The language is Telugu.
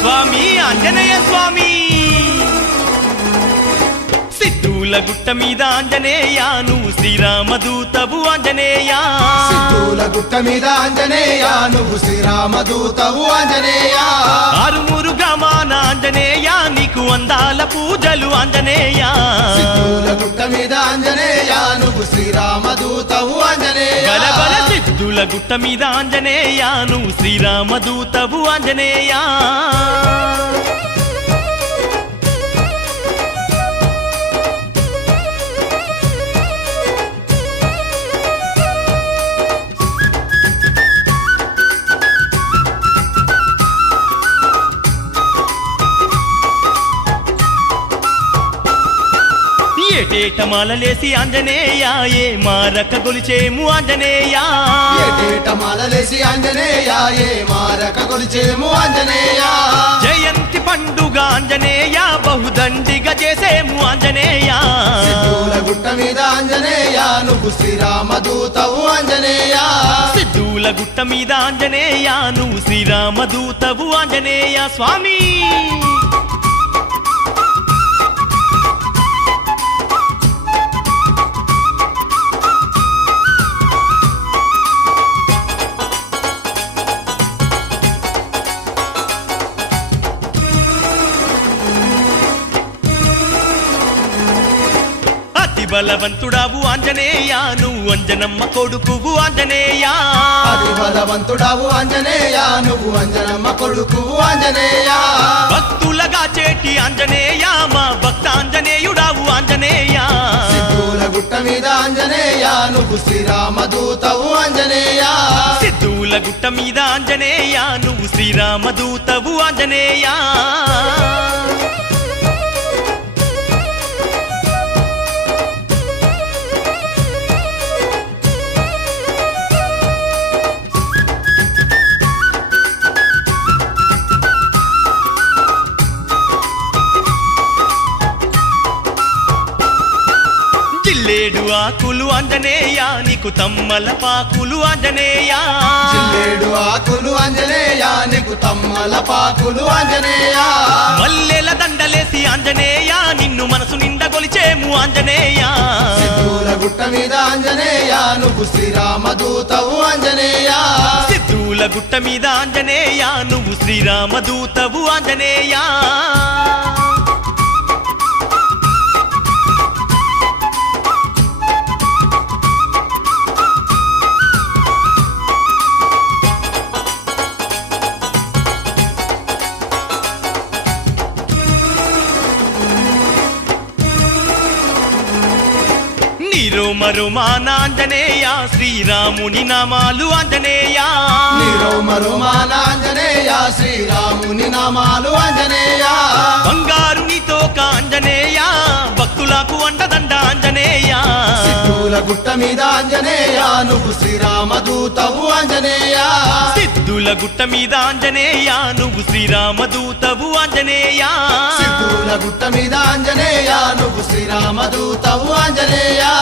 స్వామి ఆంజనేయ స్వామి. సిద్ధుల గుట్ట మీద ఆంజనేయ నువ్వు శ్రీరామదూతవు ఆంజనేయ. సిద్ధుల గుట్ట మీద ఆంజనేయ నువ్వు శ్రీరామదూతవు ఆంజనేయ. ఆరుమూరు గ్రామాన ఆంజనేయ నీకు అందాల పూజలు ఆంజనేయ. సిద్ధుల గుట్ట మీద ఆంజనేయ నువ్వు శ్రీరామదూతవు గుట్ట మీద ఆంజనేయ నువ్వు శ్రీరామదూతవు ఆంజనేయా. ఏటేట మాలలేసి ఆంజనేయ ఏ మారక గొలిచేము ఆంజనేయ. ఏటేట మాలలేసి ఆంజనేయ ఏ మారక కొలిచేము ఆంజనేయ. జయంతి పండుగ ఆంజనేయ బహుదండిగా చేసేము ఆంజనేయ. సిద్ధుల గుట్ట మీద ఆంజనేయ నువ్వు శ్రీరామదూతవు ఆంజనేయ. సిద్ధుల గుట్ట మీద ఆంజనేయ నువ్వు శ్రీరామదూతవు ఆంజనేయ స్వామి. బలవంతుడావు ఆంజనేయ నువ్వు అంజనమ్మ కొడుకువు ఆంజనేయ. అది బలవంతుడావు ఆంజనేయ నువ్వు అంజనమ్మ కొడుకు ఆంజనేయ. భక్తులగా చేటి ఆంజనేయ మా భక్త ఆంజనేయుడావు ఆంజనేయ. సిద్ధుల గుట్ట మీద ఆంజనేయ నువ్వు శ్రీరామదూతవు ఆంజనేయ. సిద్ధుల గుట్ట మీద ఆంజనేయ నువ్వు శ్రీరామదూతవు ఆంజనేయ. జిల్లేడు ఆకులు ఆంజనేయ నీకు తమ్మల పాకులు ఆంజనేయ. చిల్లేడు ఆకులు ఆంజనేయ నీకు తమ్మల పాకులు ఆంజనేయ. మల్లెల దండలేసి ఆంజనేయ నిన్ను మనసు నిండా గొలిచేము ఆంజనేయ. సిద్ధుల గుట్ట మీద ఆంజనేయ నువ్వు శ్రీరామదూతవు ఆంజనేయ. సిద్ధుల గుట్ట మీద ఆంజనేయ నువ్వు శ్రీరామదూతవు ఆంజనేయ. నీరో మరో మానాంజనేయ శ్రీరాముని నామాలు ఆంజనేయ. నీరో మరుమాన ఆంజనేయ శ్రీరాముని నామాలు ఆంజనేయ. బంగారు నీతో ఆంజనేయ భక్తులకు అండదండ ఆంజనేయ. సిద్ధుల గుట్ట మీద ఆంజనేయ నువ్వు శ్రీరామదూతవు ఆంజనేయ. సిద్ధుల గుట్ట మీద ఆంజనేయ నువ్వు శ్రీరామదూతవు ఆంజనేయ. సిద్ధుల గుట్ట మీద ఆంజనేయ నువ్వు శ్రీరామదూతవు ఆంజనేయ. ఆరుమూరు